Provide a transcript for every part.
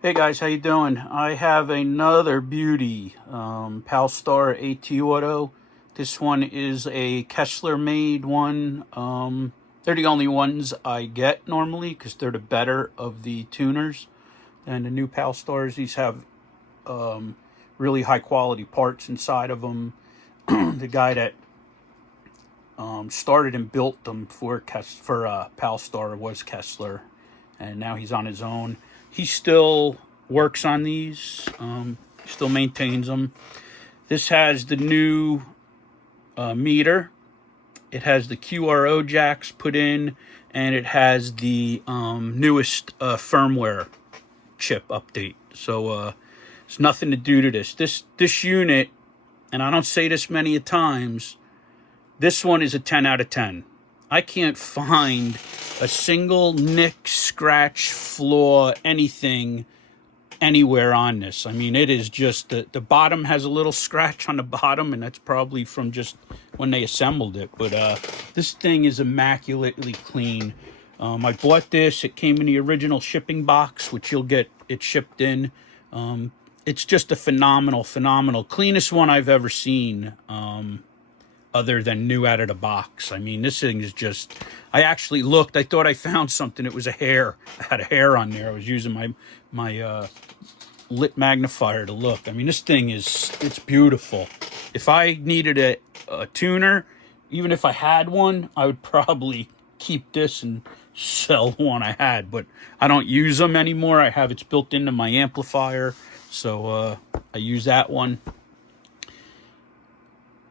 Hey guys, how you doing? I have another beauty, Palstar AT Auto. This one is a Kessler made one. They're the only ones I get normally because they're the better of the tuners. And the new Palstars, these have really high quality parts inside of them. The guy that started and built them for Palstar was Kessler, and now he's on his own. He still works on these, still maintains them. This has the new meter. It has the QRO jacks put in, and it has the newest firmware chip update. So there's nothing to do to this. This unit, and I don't say this many a times, this one is a 10 out of 10. I can't find a single nick, scratch, flaw, anything anywhere on this. I mean, it is just the bottom has a little scratch on the bottom, and that's probably from just when they assembled it. But this thing is immaculately clean. I bought this. It came in the original shipping box, which you'll get it shipped in. It's just a phenomenal, cleanest one I've ever seen. Other than new out of the box. I mean, this thing is just, I actually looked, I thought I found something. It was a hair. I had a hair on there. I was using my lit magnifier to look. I mean, this thing it's beautiful. If I needed a tuner, even if I had one, I would probably keep this and sell one I had, but I don't use them anymore. It's built into my amplifier, so I use that one.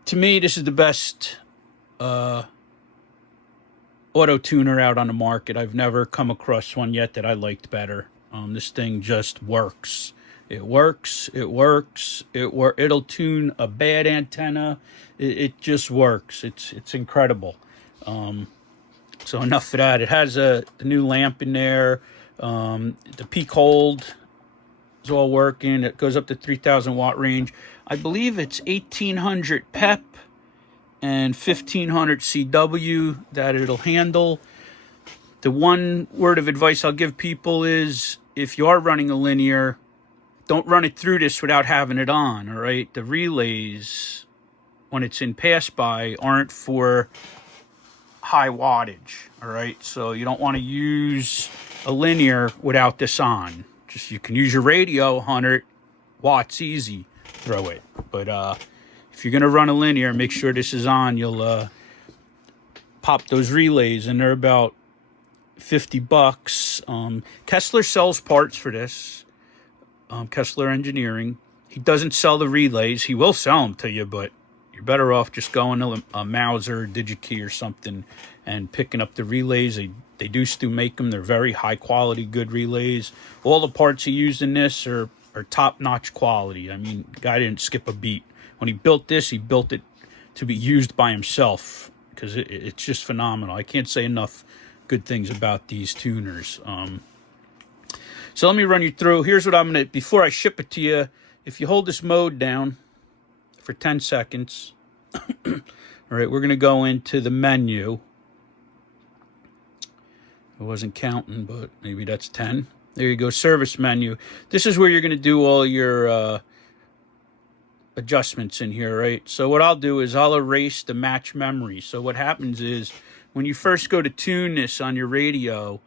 To me, this is the best auto tuner out on the market. I've never come across one yet that I liked better. This thing just works. It works. It'll tune a bad antenna. It just works. It's incredible. So enough of that. It has the new lamp in there. The peak hold is all working. It goes up to 3,000 watt range. I believe it's 1800 PEP and 1500 CW that it'll handle. The one word of advice I'll give people is, if you are running a linear, don't run it through this without having it on, all right? The relays, when it's in pass-by, aren't for high wattage, all right? So you don't want to use a linear without this on. Just, you can use your radio, 100 watts easy, throw it. But if you're going to run a linear, make sure this is on. You'll pop those relays, and they're about $50. Kessler sells parts for this. Kessler Engineering. He doesn't sell the relays. He will sell them to you, but you're better off just going to a Mauser, DigiKey or something and picking up the relays. They do still make them. They're very high quality, good relays. All the parts he used in this are top-notch quality. I mean, the guy didn't skip a beat. When he built this, he built it to be used by himself, because it's just phenomenal. I can't say enough good things about these tuners. So let me run you through. Here's what I'm going to, before I ship it to you, if you hold this mode down for 10 seconds, all right, we're going to go into the menu. I wasn't counting, but maybe that's 10. There you go, service menu. This is where you're going to do all your adjustments in here, right? So what I'll do is I'll erase the match memory. So what happens is, when you first go to tune this on your radio,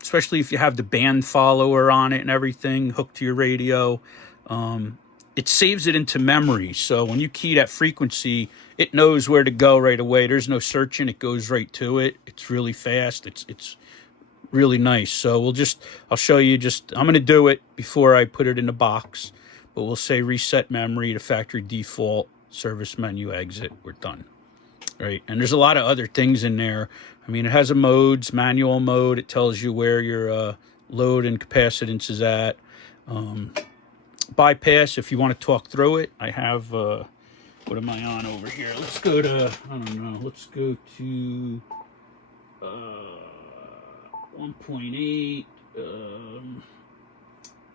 especially if you have the band follower on it and everything hooked to your radio, it saves it into memory. So when you key that frequency, it knows where to go right away. There's no searching. It goes right to it. It's really fast. It's really nice. So I'll show you I'm going to do it before I put it in the box, but we'll say reset memory to factory default, service menu, exit. We're done. Right. And there's a lot of other things in there. I mean, it has a modes, manual mode. It tells you where your load and capacitance is at. Bypass, if you want to talk through it. I have, what am I on over here? Let's go to, I don't know, let's go to 1.8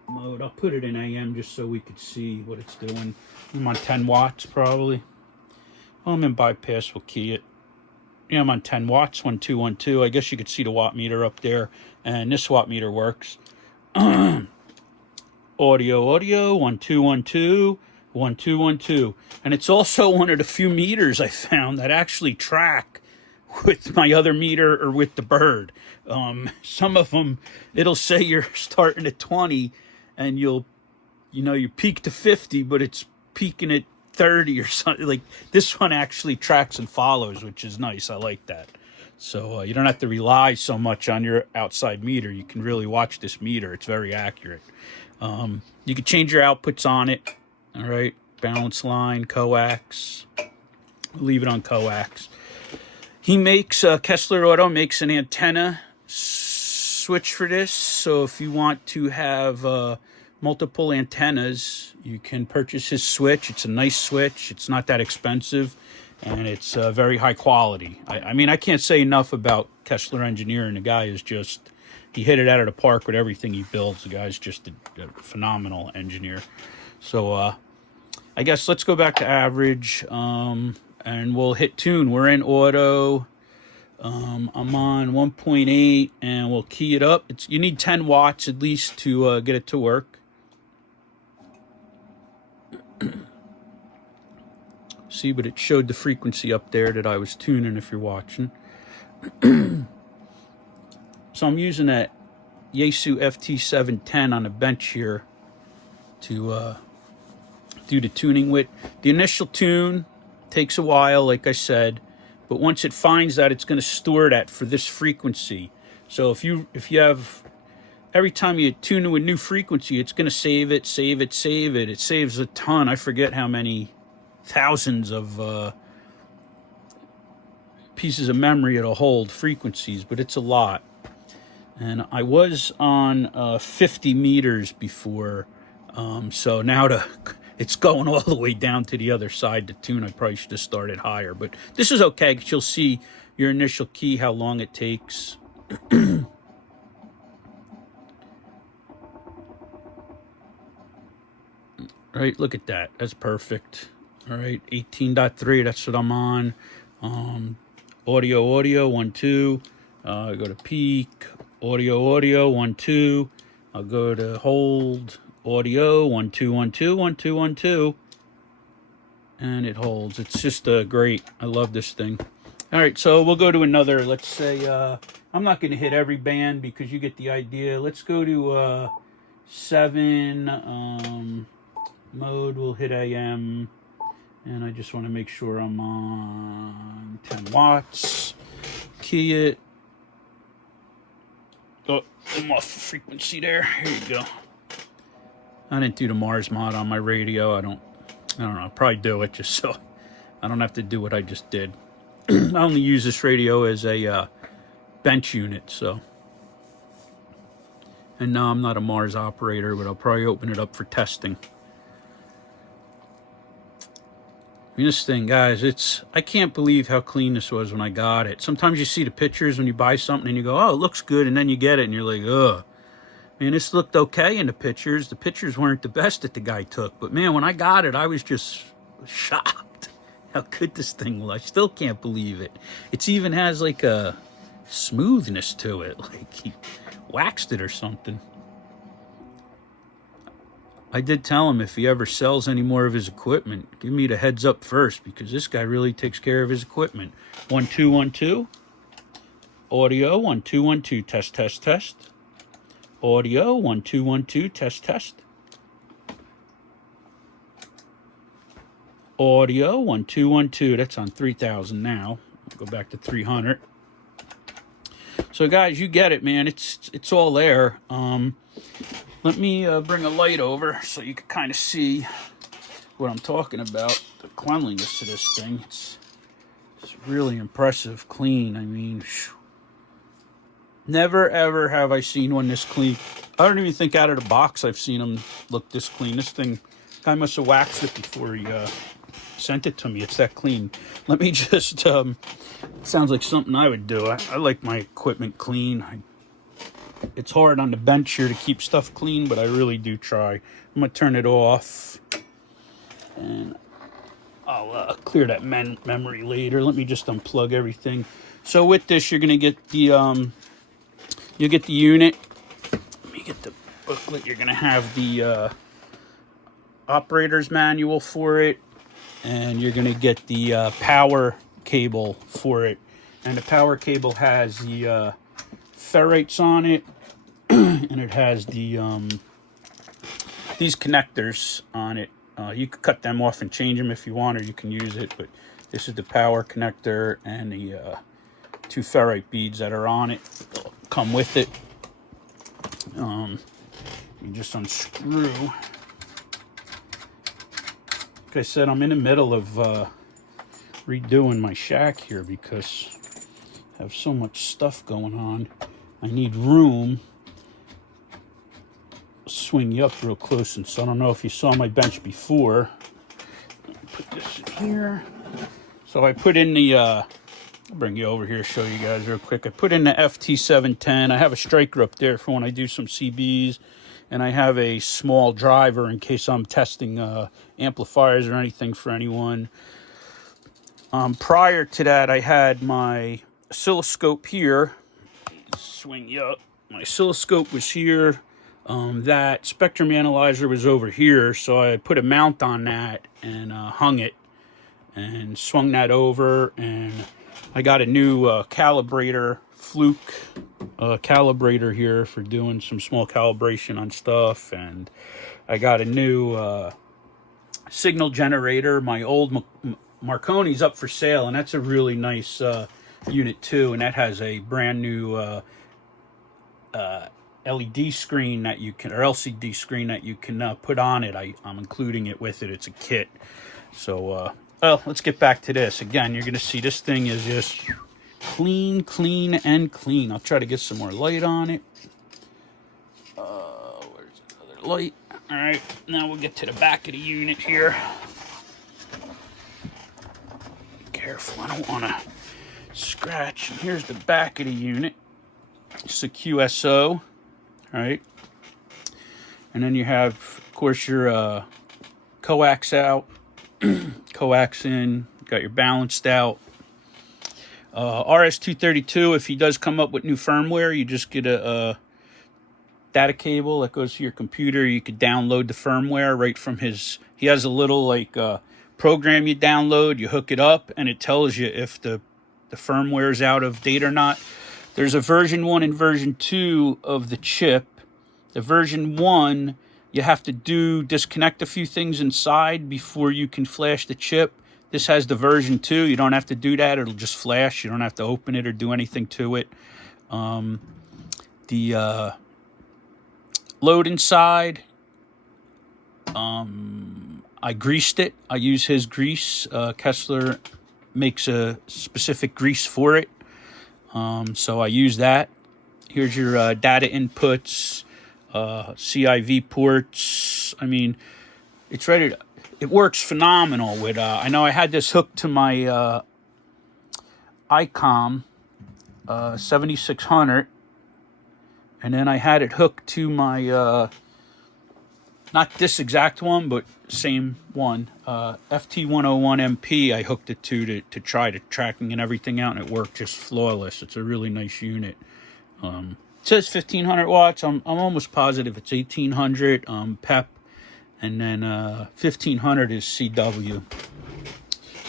mode. I'll put it in AM just so we could see what it's doing. I'm on 10 watts probably. Well, I'm in bypass, we'll key it. Yeah, I'm on 10 watts, 1212. I guess you could see the watt meter up there, and this watt meter works. Audio, 1 2 1 2, 1 2 1 2. And it's also one of the few meters I found that actually track with my other meter or with the bird. Some of them, it'll say you're starting at 20 and you peak to 50, but it's peaking at 30 or something. Like this one actually tracks and follows, which is nice. I like that. So you don't have to rely so much on your outside meter. You can really watch this meter. It's very accurate. You can change your outputs on it. All right, balance line, coax. Leave it on coax. He makes, Kessler Auto makes an antenna switch for this. So if you want to have multiple antennas, you can purchase his switch. It's a nice switch. It's not that expensive, and it's very high quality. I mean, I can't say enough about Kessler Engineering. The guy is just, he hit it out of the park with everything he builds. The guy's just a phenomenal engineer. So I guess let's go back to average, and we'll hit tune. We're in auto. I'm on 1.8, and we'll key it up. You need 10 watts at least to get it to work. See, but it showed the frequency up there that I was tuning if you're watching. So I'm using that Yaesu FT710 on a bench here to do the tuning with. The initial tune takes a while, like I said, but once it finds that, it's going to store that for this frequency. So if you have, every time you tune to a new frequency, it's going to save it. It saves a ton. I forget how many thousands of pieces of memory it'll hold, frequencies, but it's a lot. And I was on 50 meters before, so now it's going all the way down to the other side to tune. I probably should have started higher, but this is okay because you'll see your initial key, how long it takes. Right, look at that. That's perfect. All right, 18.3, that's what I'm on. Audio, 1 2. I go to peak. Audio, 1 2. I'll go to hold. Audio, 1 2 1 2 1 2 1 2. And it holds. It's just great. I love this thing. All right, so we'll go to another. Let's say I'm not going to hit every band because you get the idea. Let's go to 7 mode. We'll hit AM, and I just want to make sure I'm on 10 watts. Key it. Oh, I'm off frequency there. Here you go. I didn't do the Mars mod on my radio. I don't know. I'll probably do it just so I don't have to do what I just did. I only use this radio as a bench unit, so. And no, I'm not a Mars operator, but I'll probably open it up for testing. I mean, this thing, guys, I can't believe how clean this was when I got it. Sometimes you see the pictures when you buy something and you go, oh, it looks good, and then you get it and you're like, ugh. Man, this looked okay in the pictures. The pictures weren't the best that the guy took. But, man, when I got it, I was just shocked how good this thing was. I still can't believe it. It even has, like, a smoothness to it. Like, he waxed it or something. I did tell him if he ever sells any more of his equipment, give me the heads up first, because this guy really takes care of his equipment. 1 2 1 2. Audio, 1 2 1 2. Test, test, test. Audio, 1 2 1 2. Test, test. Audio, 1 2 1 2. That's on 3,000 now. Go back to 300. So, guys, you get it, man. It's all there. Let me bring a light over so you can kind of see what I'm talking about. The cleanliness of this thing. It's really impressive, clean. I mean, whew. Never, ever have I seen one this clean. I don't even think out of the box I've seen them look this clean. This thing, guy must have waxed it before he sent it to me. It's that clean. Let me just, it sounds like something I would do. I like my equipment clean. It's hard on the bench here to keep stuff clean, but I really do try. I'm going to turn it off, and I'll clear that memory later. Let me just unplug everything. So with this, you're going to get the, you'll get the unit. Let me get the booklet, you're going to have the operator's manual for it, and you're going to get the power cable for it. And the power cable has the ferrites on it, and it has the these connectors on it. You could cut them off and change them if you want, or you can use it, but this is the power connector, and the 2 ferrite beads that are on it come with it. You just unscrew. Like I said, I'm in the middle of redoing my shack here because I have so much stuff going on. I need room. Swing you up real close, and so I don't know if you saw my bench before. Put this in here. So I put in the I'll bring you over here, show you guys real quick. I put in the FT710. I have a striker up there for when I do some CBs, and I have a small driver in case I'm testing amplifiers or anything for anyone. Prior to that, I had my oscilloscope here. Swing you up. My oscilloscope was here. That spectrum analyzer was over here, so I put a mount on that and hung it and swung that over, and I got a new calibrator, Fluke calibrator here for doing some small calibration on stuff, and I got a new signal generator. My old Marconi's up for sale, and that's a really nice unit too, and that has a brand new LED screen that you can, or LCD screen that you can put on it. I'm including it with it. It's a kit. So, well, let's get back to this. Again, you're going to see this thing is just clean, clean, and clean. I'll try to get some more light on it. Where's another light? All right, now we'll get to the back of the unit here. Be careful, I don't want to scratch. And here's the back of the unit. It's a QSO. All right, and then you have, of course, your coax out, coax in, got your balanced out. RS-232, if he does come up with new firmware, you just get a data cable that goes to your computer. You could download the firmware right from his, he has a little like program you download, you hook it up, and it tells you if the firmware is out of date or not. There's a version 1 and version 2 of the chip. The version 1, you have to disconnect a few things inside before you can flash the chip. This has the version 2. You don't have to do that. It'll just flash. You don't have to open it or do anything to it. The load inside, I greased it. I use his grease. Kessler makes a specific grease for it. So I use that. Here's your data inputs, CIV ports. I mean, it's ready to, it works phenomenal with, I know I had this hooked to my ICOM 7600, and then I had it hooked to my, not this exact one, but same one, FT101MP. I hooked it to try the tracking and everything out, and it worked just flawless. It's a really nice unit. It says 1500 watts. I'm almost positive it's 1800 PEP, and then 1500 is CW.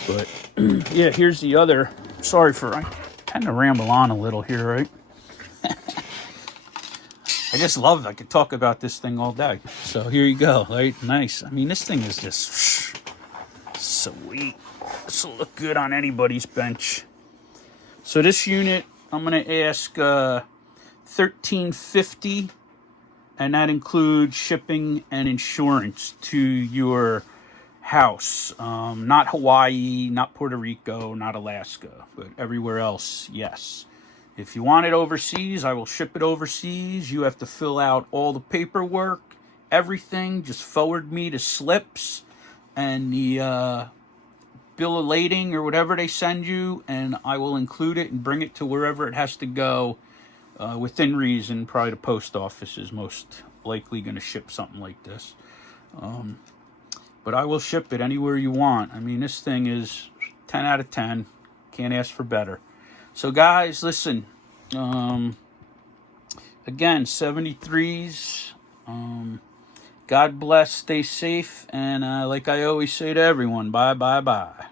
But yeah, here's the other. Sorry for, I tend to ramble on a little here, right? I just love it. I could talk about this thing all day. So here you go, right? Nice. I mean, this thing is just sweet. This will look good on anybody's bench. So this unit, I'm going to ask $13.50, and that includes shipping and insurance to your house. Not Hawaii, not Puerto Rico, not Alaska, but everywhere else, yes. If you want it overseas, I will ship it overseas. You have to fill out all the paperwork, everything. Just forward me the slips and the bill of lading or whatever they send you, and I will include it and bring it to wherever it has to go within reason. Probably the post office is most likely going to ship something like this. But I will ship it anywhere you want. I mean, this thing is 10 out of 10. Can't ask for better. So guys, listen, again, 73s, God bless, stay safe, and like I always say to everyone, bye, bye, bye.